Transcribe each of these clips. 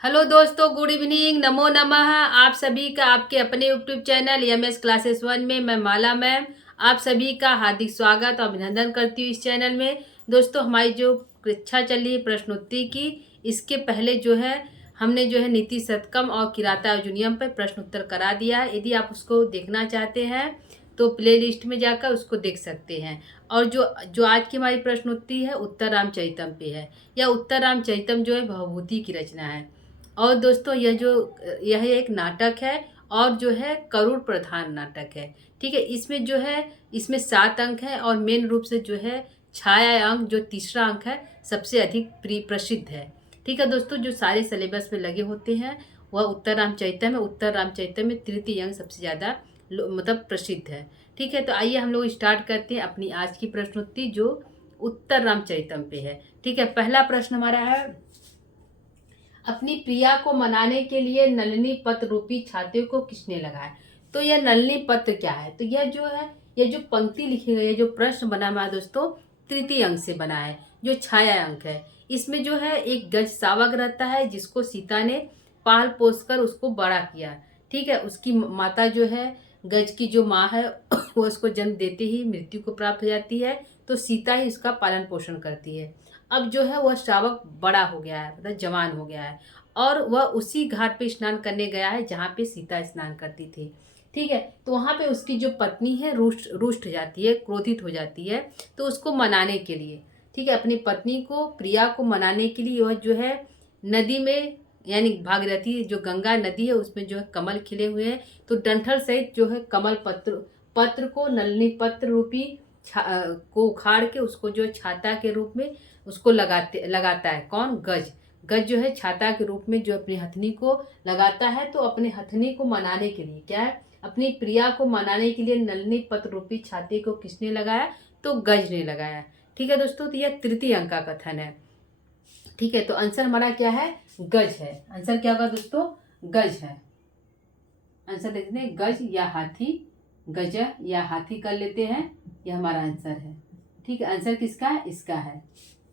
Hello दोस्तों, good evening, नमो नमः। आप सभी का आपके अपने YouTube channel MS classes one में मैं माला मैम आप सभी का हार्दिक स्वागत और अभिनंदन करती हूँ इस चैनल में। दोस्तों, हमारी जो कक्षा चल रही है प्रश्नोत्तरी की, इसके पहले जो है हमने जो है नीति शतकम और किराता अर्जुनियम पर प्रश्न उत्तर करा दिया है। यदि आप उसको देखना चाहते हैं तो प्ले लिस्ट में जाकर उसको देख सकते हैं। और जो जो आज की हमारी प्रश्नोत्तरी है उत्तर रामचरितम पे है। यह उत्तर रामचरितम जो है भवभूति की रचना है। और दोस्तों, यह एक नाटक है और जो है करुण प्रधान नाटक है। ठीक है, इसमें जो है इसमें 7 अंक है और मेन रूप से जो है छाया अंक जो तीसरा अंक है सबसे अधिक प्रसिद्ध है। ठीक है दोस्तों, जो सारे सिलेबस में लगे होते हैं वह उत्तर रामचरितम है। उत्तर रामचरितम में तृतीय अंक सबसे ज़्यादा मतलब प्रसिद्ध है। ठीक है, तो आइए हम लोग स्टार्ट करते हैं अपनी आज की प्रश्नोत्तरी जो उत्तर रामचरितम पे है। ठीक है, पहला प्रश्न हमारा है, अपनी प्रिया को मनाने के लिए नलिनी पत्र रूपी छाते को किसने लगाया। तो यह नलिनी पत्र क्या है? तो यह जो पंक्ति लिखी गई है, जो प्रश्न बना हुआ है दोस्तों, तृतीय अंक से बना है, जो छाया अंक है। इसमें जो है एक गज सावक रहता है जिसको सीता ने पाल पोस कर उसको बड़ा किया। ठीक है, उसकी माता जो है, गज की जो माँ है वो उसको जन्म देते ही मृत्यु को प्राप्त हो जाती है, तो सीता ही इसका पालन पोषण करती है। अब जो है वह श्रावक बड़ा हो गया है, मतलब जवान हो गया है, और वह उसी घाट पे स्नान करने गया है जहाँ पे सीता स्नान करती थी। ठीक है, तो वहाँ पे उसकी जो पत्नी है रुष्ट रुष्ट जाती है, क्रोधित हो जाती है। तो उसको मनाने के लिए, ठीक है, अपनी पत्नी को, प्रिया को मनाने के लिए वह जो है नदी में, यानी भागीरथी जो गंगा नदी है उसमें जो है कमल खिले हुए हैं, तो डंठल सहित जो है कमल पत्र पत्र को, नलिनी पत्र रूपी को उखाड़ के उसको जो छाता के रूप में उसको लगाता है। कौन? गज। गज जो है छाता के रूप में जो अपनी हथनी को लगाता है। तो अपने हथनी को मनाने के लिए क्या है, अपनी प्रिया को मनाने के लिए नलिनी पत्र रूपी छाते को किसने लगाया? तो गज ने लगाया। ठीक है दोस्तों, तो यह तृतीय अंक का कथन है। ठीक है, तो आंसर हमारा क्या है? गज है। आंसर क्या होगा दोस्तों? गज है। आंसर देखते हैं, गज या हाथी, गज या हाथी कर लेते हैं, यह हमारा आंसर है। ठीक है, आंसर किसका है? इसका है।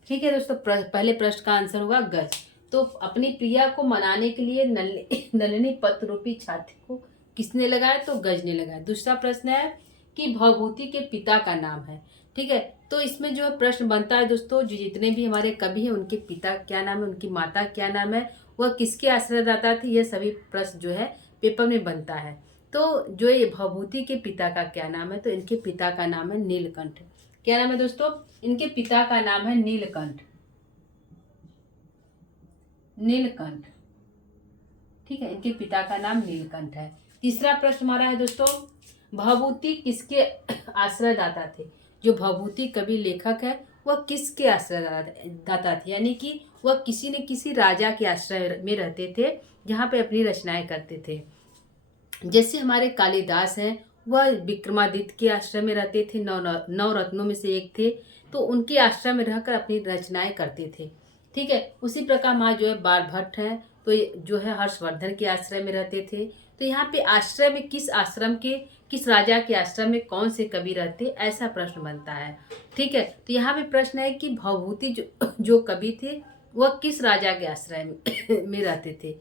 ठीक है दोस्तों, पहले प्रश्न का आंसर होगा गज। तो अपनी प्रिया को मनाने के लिए नलिनी पत्र रूपी छाती को किसने लगाया? तो गज ने लगाया। दूसरा प्रश्न है कि भवभूति के पिता का नाम है। ठीक है, तो इसमें जो प्रश्न बनता है दोस्तों, जो जितने भी हमारे कवि हैं उनके पिता क्या नाम है, उनकी माता क्या नाम है, वह किसके आश्रयदाता थे, यह सभी प्रश्न जो है पेपर में बनता है। तो जो ये भवभूति के पिता का क्या नाम है? तो इनके पिता का नाम है नीलकंठ। क्या नाम है दोस्तों? इनके पिता का नाम है नीलकंठ। नीलकंठ। ठीक है, इनके पिता का नाम नीलकंठ है। तीसरा प्रश्न हमारा है दोस्तों, भवभूति किसके आश्रयदाता थे? जो भवभूति कवि लेखक है वह किसके आश्रयदाता थे, यानी कि वह किसी न किसी राजा के आश्रय में रहते थे जहाँ पे अपनी रचनाएं करते थे। जैसे हमारे कालिदास हैं, वह विक्रमादित्य के आश्रम में रहते थे, नौ रत्नों में से एक थे, तो उनके आश्रम में रहकर अपनी रचनाएं करते थे। ठीक है, उसी प्रकार वहाँ जो है बालभट्ट है, तो ये जो है हर्षवर्धन के आश्रय में रहते थे। तो यहाँ पे आश्रय में किस आश्रम के, किस राजा के आश्रम में कौन से कवि रहते, ऐसा प्रश्न बनता है। ठीक है, तो यहाँ पे प्रश्न है कि भवभूति जो कवि थे वह किस राजा के आश्रय में रहते थे।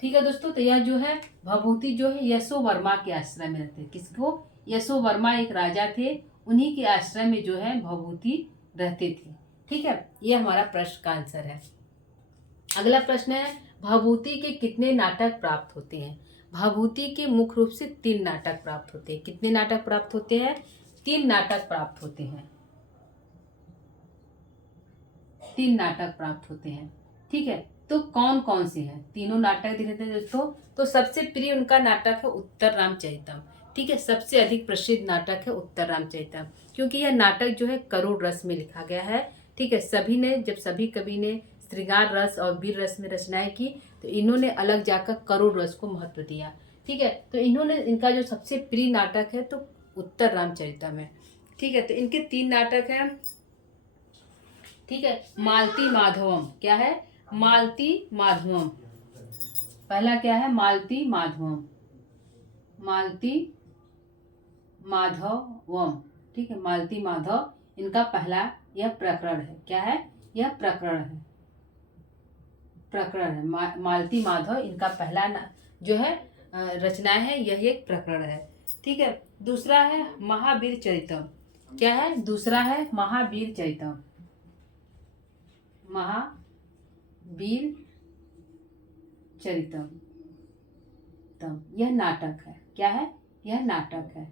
ठीक है दोस्तों, तो यह जो है भभूति जो है यशो वर्मा के आश्रय में रहते। किसको? यशो वर्मा एक राजा थे, उन्हीं के आश्रय में जो है भभूति रहते थे। ठीक है, ये हमारा प्रश्न का आंसर है। अगला प्रश्न है, भभूति के कितने नाटक प्राप्त होते हैं? भभूति के मुख्य रूप से 3 नाटक प्राप्त होते हैं। कितने नाटक प्राप्त होते हैं? 3 नाटक प्राप्त होते हैं। 3 नाटक प्राप्त होते हैं। ठीक है, तो कौन कौन से हैं? तीनों नाटक देते हैं दोस्तों। तो सबसे प्रिय उनका नाटक है उत्तर रामचरितम। ठीक है, सबसे अधिक प्रसिद्ध नाटक है उत्तर रामचरितम, क्योंकि यह नाटक जो है करुण रस में लिखा गया है। ठीक है, सभी कवि ने श्रृंगार रस और वीर रस में रचनाएं की, तो इन्होंने अलग जाकर करुण रस को महत्व दिया। ठीक है, तो इनका जो सबसे प्रिय नाटक है तो उत्तर रामचरितम है। ठीक है, तो इनके 3 नाटक हैं। ठीक है, मालती माधवम। क्या है? मालती माधवम। पहला क्या है? मालती माधवम। मालती माधवम। ठीक है, मालती माधव इनका पहला यह प्रकरण है। क्या है? यह प्रकरण है। प्रकरण है। मालती माधव इनका पहला जो है रचना है, यह एक प्रकरण है। ठीक है, दूसरा है महावीर चरितम। क्या है? दूसरा है महावीर चरितम। महावीर चरितम यह नाटक है। क्या है? यह नाटक है।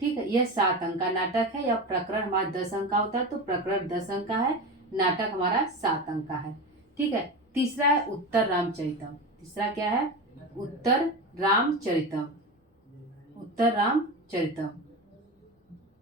ठीक है, यह 7 अंक का नाटक है। या प्रकरण हमारा 10 अंक का होता है, तो प्रकरण 10 अंक का है, नाटक हमारा 7 अंक का है। ठीक है, तीसरा है उत्तर रामचरितम। तीसरा क्या है? उत्तर रामचरितम। उत्तर रामचरितम।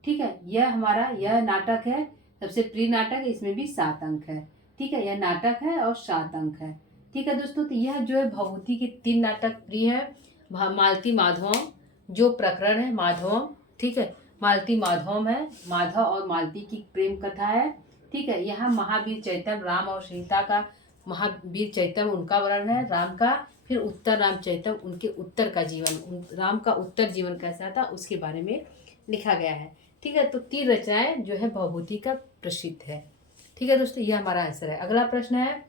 ठीक है, यह नाटक है, सबसे प्रिय नाटक है, इसमें भी 7 अंक है। ठीक है, यह नाटक है और 7 अंक है। ठीक है दोस्तों, तो यह जो है भभूति के 3 नाटक प्रिय है। मालती माधवम जो प्रकरण है माधवम। ठीक है, मालती माधवम है, माधव और मालती की प्रेम कथा है। ठीक है, यहाँ महावीर चरितम राम और सीता का, महावीर चरितम उनका वर्णन है राम का। फिर उत्तर रामचरितम उनके उत्तर का जीवन, राम का उत्तर जीवन कैसा था उसके बारे में लिखा गया है। ठीक है, तो 3 रचनाएं जो है भभूति का प्रसिद्ध है। ठीक है दोस्तों, यह हमारा आंसर है। अगला प्रश्न है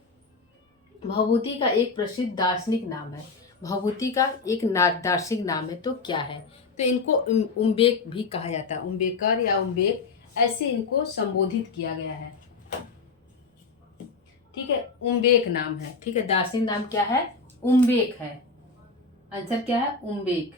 भभूति का एक प्रसिद्ध दार्शनिक नाम है। भभूति का एक दार्शनिक नाम है, तो क्या है? तो इनको उम्बेक भी कहा जाता है। उम्बेकर या उम्बेक, ऐसे इनको संबोधित किया गया है। ठीक है, उम्बेक नाम है। ठीक है, दार्शनिक नाम क्या है? उम्बेक है। आंसर क्या है? उम्बेक।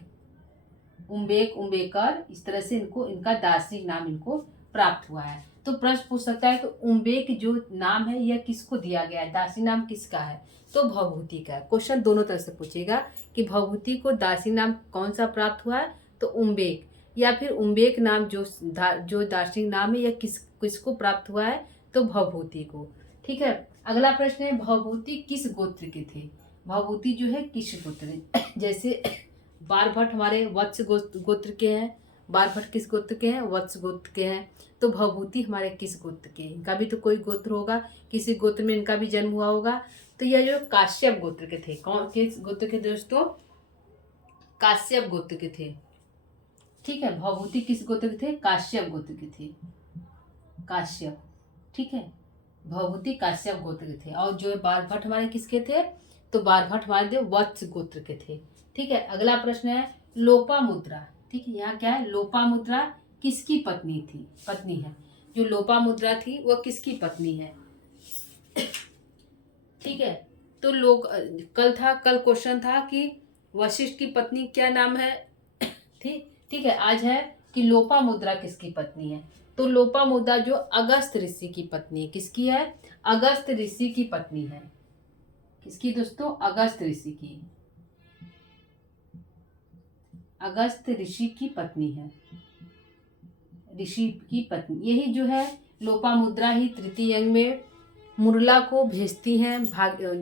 उम्बेक, उम्बेकर, इस तरह से इनका दार्शनिक नाम इनको प्राप्त हुआ है। तो प्रश्न पूछ सकता है, तो उम्बेक जो नाम है यह किसको दिया गया है? दार्शनिक नाम किसका है? तो भभूति का है। क्वेश्चन दोनों तरह से पूछेगा कि भभूति को दार्शनिक नाम कौन सा प्राप्त हुआ है, तो उम्बेक, या फिर उम्बेक नाम जो दार्शनिक नाम है यह किसको प्राप्त हुआ है, तो भभूति को। ठीक है, अगला प्रश्न है भभूति किस गोत्र के थे? भभूति जो है किस गोत्र, जैसे बारभट्ट हमारे वत्स गोत्र के हैं। बारभट्ट किस गोत्र के हैं? वत्स गोत्र के हैं। तो भभूति हमारे किस गोत्र के? इनका भी तो कोई गोत्र होगा, किसी गोत्र में इनका भी जन्म हुआ होगा। तो यह जो काश्यप गोत्र के थे। कौन किस गोत्र के दोस्तों? काश्यप गोत्र के थे। ठीक है, भभूति किस गोत्र के थे? काश्यप गोत्र के थे। काश्यप। ठीक है, भभूति काश्यप गोत्र के थे। और जो बारभट्ट हमारे किसके थे? तो बारभट्ट हमारे वत्स गोत्र के थे। ठीक है, अगला प्रश्न है लोपामुद्रा। ठीक है, यहाँ क्या है? लोपामुद्रा किसकी पत्नी थी? पत्नी है। जो लोपामुद्रा थी वह किसकी पत्नी है? ठीक है, तो कल क्वेश्चन था कि वशिष्ठ की पत्नी क्या नाम है? ठीक है, आज है कि लोपामुद्रा किसकी पत्नी है? तो लोपामुद्रा जो अगस्त ऋषि की पत्नी है। किसकी है? अगस्त ऋषि की पत्नी है। किसकी दोस्तों? अगस्त ऋषि की। अगस्त ऋषि की पत्नी है। ऋषि की पत्नी, यही जो है लोपामुद्रा ही तृतीय अंग में मुरला को भेजती हैं,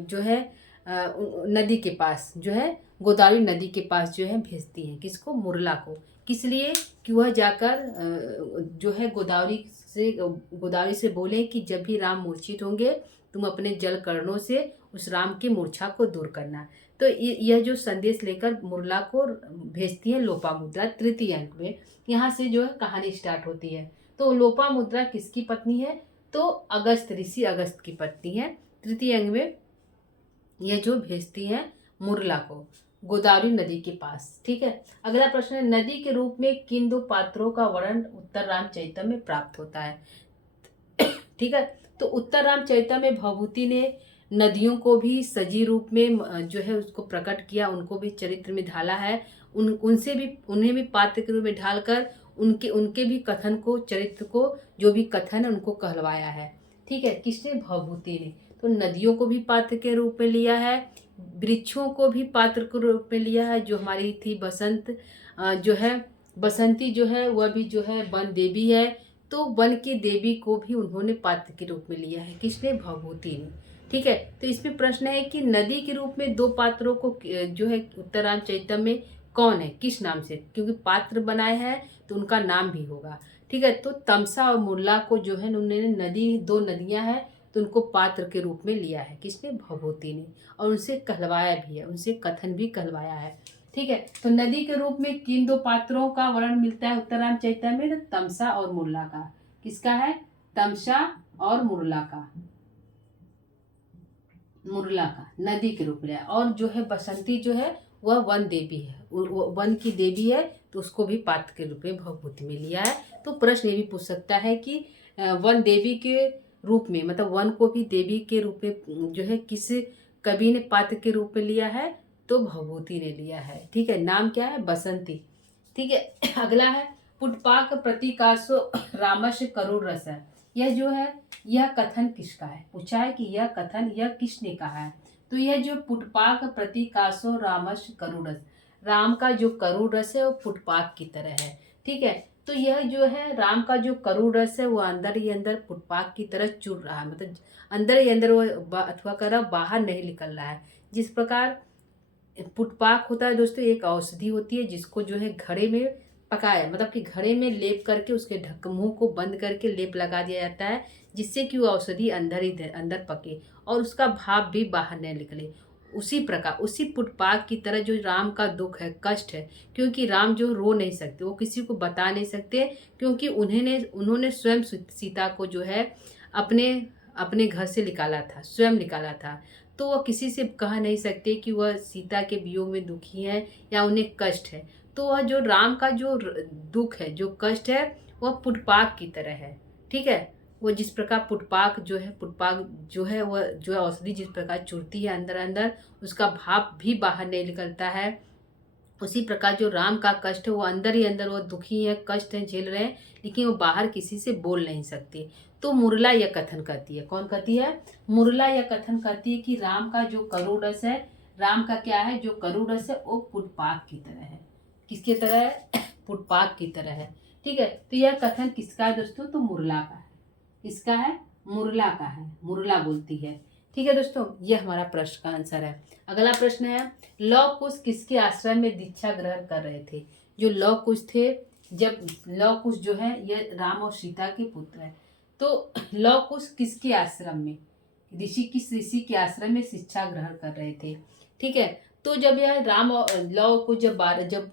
जो है नदी के पास, जो है गोदावरी नदी के पास जो है भेजती हैं। किसको? मुरला को। किस लिए? कि वह जाकर जो है गोदावरी से बोले कि जब भी राम मूर्छित होंगे तुम अपने जल कर्णों से उस राम की मूर्छा को दूर करना। तो यह जो संदेश लेकर मुरला को भेजती है लोपामुद्रा तृतीय अंक में। यहाँ से जो है कहानी स्टार्ट होती है। तो लोपामुद्रा किसकी पत्नी है? तो अगस्त ऋषि अगस्त की पत्नी है। तृतीय अंग में यह जो भेजती है मुरला को गोदावरी नदी के पास। ठीक है, अगला प्रश्न है नदी के रूप में किन 2 पात्रों का वर्णन उत्तर रामचरितम में प्राप्त होता है? ठीक है, तो उत्तर रामचरितम में भभूति ने नदियों को भी सजी रूप में जो है उसको प्रकट किया, उनको भी चरित्र में ढाला है। उन्हें भी पात्र के रूप में ढालकर उनके भी कथन को, चरित्र को, जो भी कथन है उनको कहलवाया है। ठीक है, किसने? भभूति ने। तो नदियों को भी पात्र के रूप में लिया है, वृक्षों को भी पात्र के रूप में लिया है। जो हमारी थी बसंत, जो है बसंती जो है वह भी जो है वन देवी है। तो वन की देवी को भी उन्होंने पात्र के रूप में लिया है। किसने? भभूति ने। ठीक है, तो इसमें प्रश्न है कि नदी के रूप में 2 पात्रों को जो है उत्तर रामचरितम में कौन है, किस नाम से? क्योंकि पात्र बनाए हैं तो उनका नाम भी होगा। ठीक है, तो तमसा और मुरला को जो है उन्होंने 2 नदियां हैं तो उनको पात्र के रूप में लिया है। किसने? भभूति ने। और उनसे कहलवाया भी है, उनसे कथन भी कहलवाया है। ठीक है, तो नदी के रूप में किन 2 पात्रों का वर्णन मिलता है उत्तर रामचरितम में? तो तमसा और मुरला का। किसका है? तमसा और मुरला का। मुरला का नदी के रूप में लिया। और जो है बसंती जो है वह वन देवी है, वो वन की देवी है, तो उसको भी पात्र के रूप में भवभूति में लिया है। तो प्रश्न ये भी पूछ सकता है कि वन देवी के रूप में, मतलब वन को भी देवी के रूप में जो है किस कवि ने पात्र के रूप में लिया है, तो भवभूति ने लिया है। ठीक है, नाम क्या है? बसंती। ठीक है। अगला है पुष्पाक प्रतीकासो रामस्य करुण रस है। यह जो है, यह कथन किसका है? पूछा है कि यह कथन यह किसने कहा है? तो यह जो पुष्पाक प्रतीकासो रामस्य करुण रस, राम का जो करुण रस है वो पुष्पाक की तरह है। ठीक है, तो यह जो है राम का जो करुण रस है वो अंदर ही अंदर पुष्पाक की तरह चुर रहा है, मतलब अंदर ही अंदर वो अथवा कर रहा, बाहर नहीं निकल रहा है। जिस प्रकार पुष्पाक होता है दोस्तों, एक औषधि होती है जिसको जो है घड़े में पकाया, मतलब कि घड़े में लेप करके उसके ढक मुंह को बंद करके लेप लगा दिया जाता है, जिससे कि वो औषधि अंदर ही अंदर पके और उसका भाप भी बाहर नहीं निकले। उसी प्रकार उसी पुष्पाक की तरह जो राम का दुख है, कष्ट है, क्योंकि राम जो रो नहीं सकते, वो किसी को बता नहीं सकते, क्योंकि उन्होंने स्वयं सीता को जो है अपने अपने घर से निकाला था, स्वयं निकाला था। तो वह किसी से कह नहीं सकते कि वह सीता के वियोग में दुखी हैं या उन्हें कष्ट है। तो वह जो राम का जो दुख है, जो कष्ट है, वह पुष्पाक की तरह है। ठीक है, वो जिस प्रकार पुष्पाक जो है वह जो है औषधि जिस प्रकार चुरती है अंदर अंदर, उसका भाप भी बाहर नहीं निकलता है, उसी प्रकार जो राम का कष्ट है वो अंदर ही अंदर, वो दुखी है, कष्ट है, झेल रहे हैं, लेकिन वो बाहर किसी से बोल नहीं सकते। तो मुरला यह कथन करती है, कौन कहती है? मुरला यह कथन करती है कि राम का जो करुण रस है, राम का क्या है, जो करुण रस है वो पुष्पाक की तरह है। किसकी तरह है? पुष्पाक की तरह है। ठीक है, तो यह कथन किसका है दोस्तों? तो मुरला का है। किसका है? मुरला का है, मुरला बोलती है। ठीक है दोस्तों, ये हमारा प्रश्न का आंसर है। अगला प्रश्न है, लव कुश किसके आश्रम में दीक्षा ग्रहण कर रहे थे? जो लव कुश थे, जब लव कुश जो है ये राम और सीता के पुत्र है, तो लव कुश किसके आश्रम में, किस ऋषि के आश्रम में शिक्षा ग्रहण कर रहे थे? ठीक है, तो जब यह राम और लव कुश जब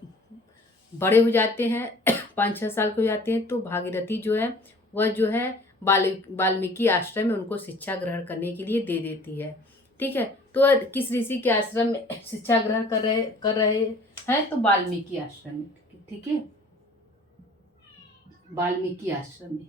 बड़े हो जाते हैं 5-6 साल के हो जाते हैं, तो भागीरथी जो है वह जो है वाल्मीकि आश्रम में उनको शिक्षा ग्रहण करने के लिए दे देती है। ठीक है, तो वह किस ऋषि के आश्रम में शिक्षा ग्रहण कर रहे हैं? तो वाल्मीकि आश्रम में। ठीक है, वाल्मीकि आश्रम में।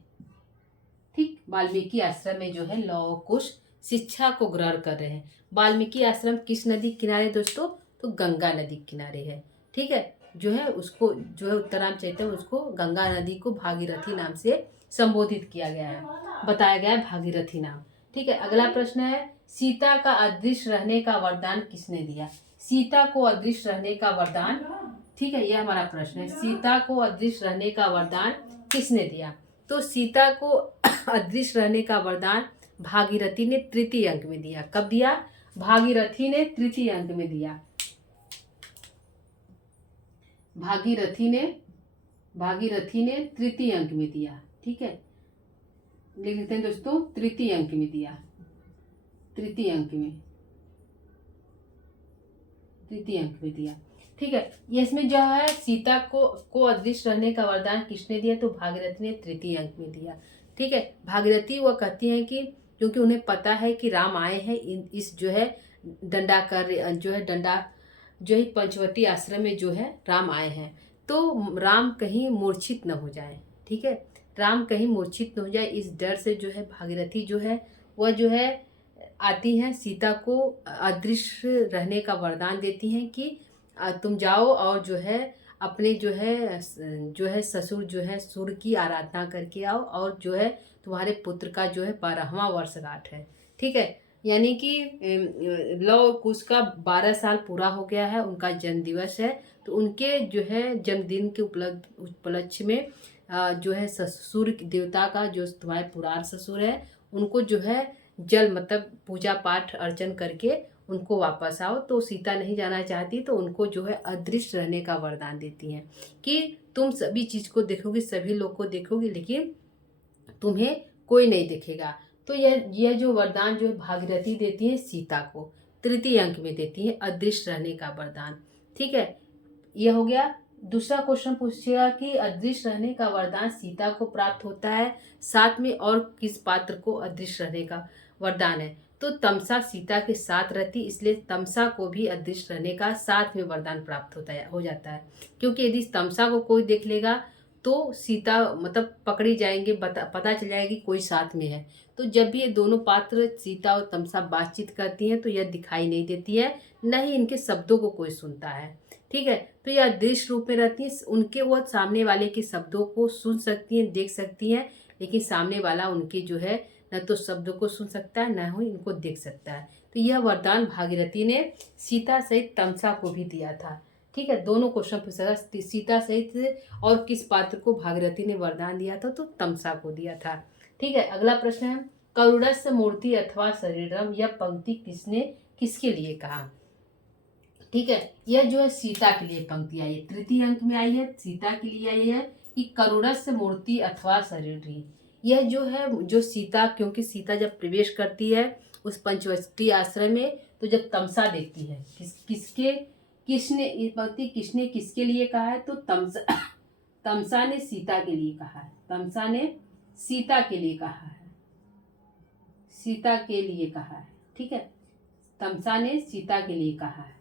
ठीक, वाल्मीकि आश्रम में जो है लव कुश शिक्षा को ग्रहण कर रहे हैं। वाल्मीकि आश्रम किस नदी के किनारे दोस्तों? तो गंगा नदी के किनारे है। ठीक है, जो है उसको जो है उत्तरामचरित में उसको गंगा नदी को भागीरथी नाम से संबोधित किया गया है, बताया गया है भागीरथी नाम। ठीक है, अगला प्रश्न है, सीता का अदृश्य रहने का वरदान किसने दिया? सीता को अदृश्य रहने का वरदान, ठीक है, यह हमारा प्रश्न है, सीता को अदृश्य रहने का वरदान किसने दिया? तो सीता को अदृश्य रहने का वरदान भागीरथी ने तृतीय अंक में दिया। कब दिया? भागीरथी ने तृतीय अंक में दिया। भागीरथी ने तृतीय अंक में दिया। ठीक है, लिख लेते हैं दोस्तों, तृतीय अंक में दिया, तृतीय अंक में दिया। ठीक है, ये इसमें जो है सीता को अदृश्य रहने का वरदान किसने दिया? तो भागीरथी ने तृतीय अंक में दिया। ठीक है, भागीरथी वह कहती हैं कि क्योंकि उन्हें पता है कि राम आए हैं इस जो है डंडा जो है पंचवटी आश्रम में जो है राम आए हैं, तो राम कहीं मूर्छित न हो जाए। ठीक है, राम कहीं मूर्छित न हो जाए, इस डर से जो है भागीरथी जो है वह जो है आती हैं, सीता को अदृश्य रहने का वरदान देती हैं कि तुम जाओ और जो है अपने जो है ससुर जो है सूर्य की आराधना करके आओ, और जो है तुम्हारे पुत्र का जो है 12वां वर्षगांठ है। ठीक है, यानी कि लव कुश का 12 साल पूरा हो गया है, उनका जन्म दिवस है, तो उनके जो है जन्मदिन के उपलक्ष्य में जो है ससुर देवता का जो तुम्हारे पुराण ससुर है उनको जो है जल मतलब पूजा पाठ अर्चन करके उनको वापस आओ। तो सीता नहीं जाना चाहती, तो उनको जो है अदृश्य रहने का वरदान देती हैं कि तुम सभी चीज़ को देखोगी, सभी लोग को देखोगी, लेकिन तुम्हें कोई नहीं देखेगा। तो यह जो वरदान जो है भागीरथी देती है सीता को, तृतीय अंक में देती है अदृश्य रहने का वरदान। ठीक है, यह हो गया। दूसरा क्वेश्चन पूछेगा कि अदृश्य रहने का वरदान सीता को प्राप्त होता है, साथ में और किस पात्र को अदृश्य रहने का वरदान है? तो तमसा सीता के साथ रहती, इसलिए तमसा को भी अदृश्य रहने का साथ में वरदान प्राप्त हो जाता है। क्योंकि यदि तमसा को कोई देख लेगा तो सीता मतलब पकड़ी जाएंगे, पता चल जाएगी कोई साथ में है। तो जब भी ये दोनों पात्र सीता और तमसा बातचीत करती हैं तो यह दिखाई नहीं देती है, न ही इनके शब्दों को कोई सुनता है। ठीक है, तो यह अदृश्य रूप में रहती है। उनके वो सामने वाले के शब्दों को सुन सकती हैं, देख सकती हैं, लेकिन सामने वाला उनके जो है न तो शब्दों को सुन सकता है, न ही इनको देख सकता है। तो यह वरदान भागीरथी ने सीता सहित तमसा को भी दिया था। ठीक है, दोनों क्वेश्चन पूछा था, सीता सहित और किस पात्र को भागीरथी ने वरदान दिया था, तो तमसा को दिया था। ठीक है, अगला प्रश्न है, करुणस्य मूर्ति अथवा शरीरम, यह पंक्ति किसने किसके लिए कहा। ठीक है, यह जो है सीता के लिए पंक्ति आई है, तृतीय अंक में आई है, सीता के लिए आई है कि करुणस्य मूर्ति अथवा शरीर। यह जो है जो सीता, क्योंकि सीता जब प्रवेश करती है उस पंचवटी आश्रम में, तो जब तमसा देखती है किसने ये पंक्ति किसने किसके लिए कहा है, तो तमसा ने सीता के लिए कहा है। तमसा ने सीता के लिए कहा है, सीता के लिए कहा है। ठीक है, तमसा ने सीता के लिए कहा है।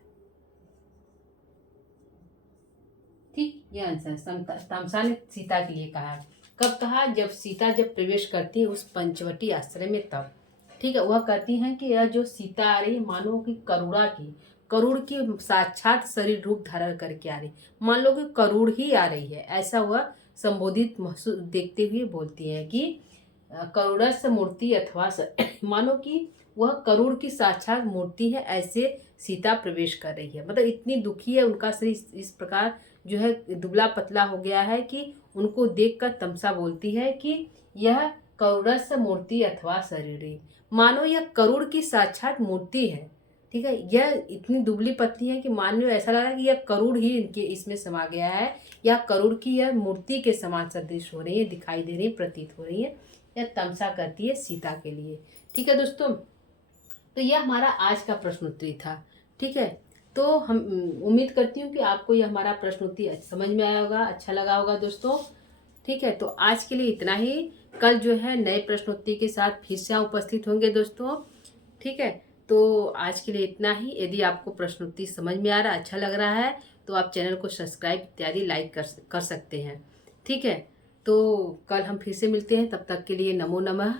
ठीक, यह आंसर तमसा ने सीता के लिए कहा है। कब कहा, जब सीता जब प्रवेश करती है उस पंचवटी आश्रम में तब। ठीक है, वह कहती हैं कि यह जो सीता आ रही है मानो कि करुड़ की साक्षात शरीर रूप धारण करके आ रही, मान लो कि करुड़ ही आ रही है, ऐसा वह संबोधित महसूस देखते हुए बोलती हैं कि करुणस्य मूर्ति अथवा मानो कि वह करुड़ की साक्षात मूर्ति है, ऐसे सीता प्रवेश कर रही है। मतलब इतनी दुखी है, उनका शरीर इस प्रकार जो है दुबला पतला हो गया है कि उनको देखकर तमसा बोलती है कि यह करुणस्य मूर्ति अथवा शरीर, मानो यह करुड़ की साक्षात मूर्ति है। ठीक है, यह इतनी दुबली पतली है कि मान लो ऐसा लग रहा है कि यह करुड़ ही इनके इसमें समा गया है, या करुड़ की यह मूर्ति के समान सदृश हो रही है, दिखाई दे रही है, प्रतीत हो रही है। यह तमसा कहती है सीता के लिए। ठीक है दोस्तों, तो यह हमारा आज का प्रश्नोत्तरी था। ठीक है, तो हम उम्मीद करती हूँ कि आपको यह हमारा प्रश्नोत्तरी समझ में आया होगा, अच्छा लगा होगा दोस्तों। ठीक है, तो आज के लिए इतना ही। कल जो है नए प्रश्नोत्तरी के साथ फिर से उपस्थित होंगे दोस्तों। ठीक है, तो आज के लिए इतना ही। यदि आपको प्रश्नोत्तरी समझ में आ रहा, अच्छा लग रहा है, तो आप चैनल को सब्सक्राइब इत्यादि लाइक कर सकते हैं। ठीक है, तो कल हम फिर से मिलते हैं, तब तक के लिए नमो नमः।